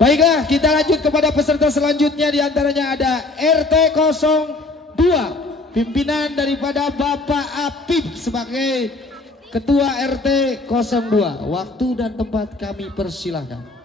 Baiklah, kita lanjut kepada peserta selanjutnya. Di antaranya ada RT 02, pimpinan daripada Bapak Apip sebagai Ketua RT 02. Waktu dan tempat kami persilahkan.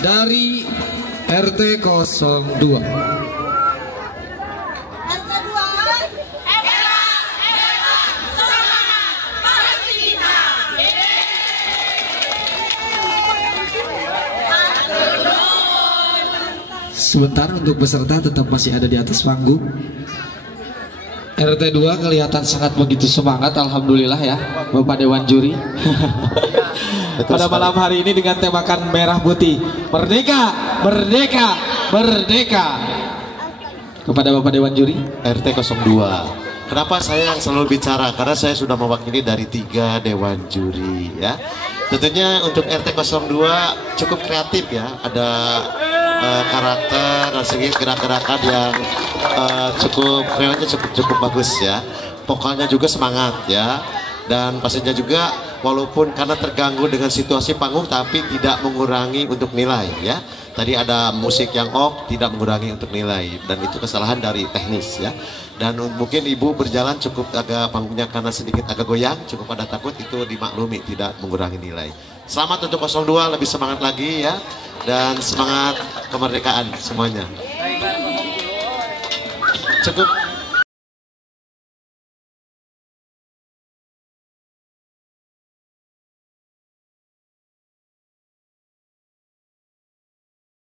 dari RT 02. Sebentar untuk peserta tetap masih ada di atas panggung. RT 2 kelihatan sangat begitu semangat, alhamdulillah ya Bapak Dewan Juri. Pada malam hari ini dengan temakan merah putih, merdeka, merdeka, merdeka. Kepada Bapak Dewan Juri RT 02. Kenapa saya yang selalu bicara? Karena saya sudah mewakili dari 3 Dewan Juri ya. Tentunya untuk RT 02 cukup kreatif ya. Ada karakter dan segi gerak-gerakan yang cukup bagus ya. Vokalnya juga semangat ya. Dan pastinya juga walaupun karena terganggu dengan situasi panggung tapi tidak mengurangi untuk nilai ya. Tadi ada musik yang off, tidak mengurangi untuk nilai, dan itu kesalahan dari teknis ya. Dan mungkin ibu berjalan cukup agak panggungnya karena sedikit agak goyang, cukup ada takut, itu dimaklumi, tidak mengurangi nilai. Selamat untuk 02, lebih semangat lagi ya, dan semangat kemerdekaan semuanya. Cukup.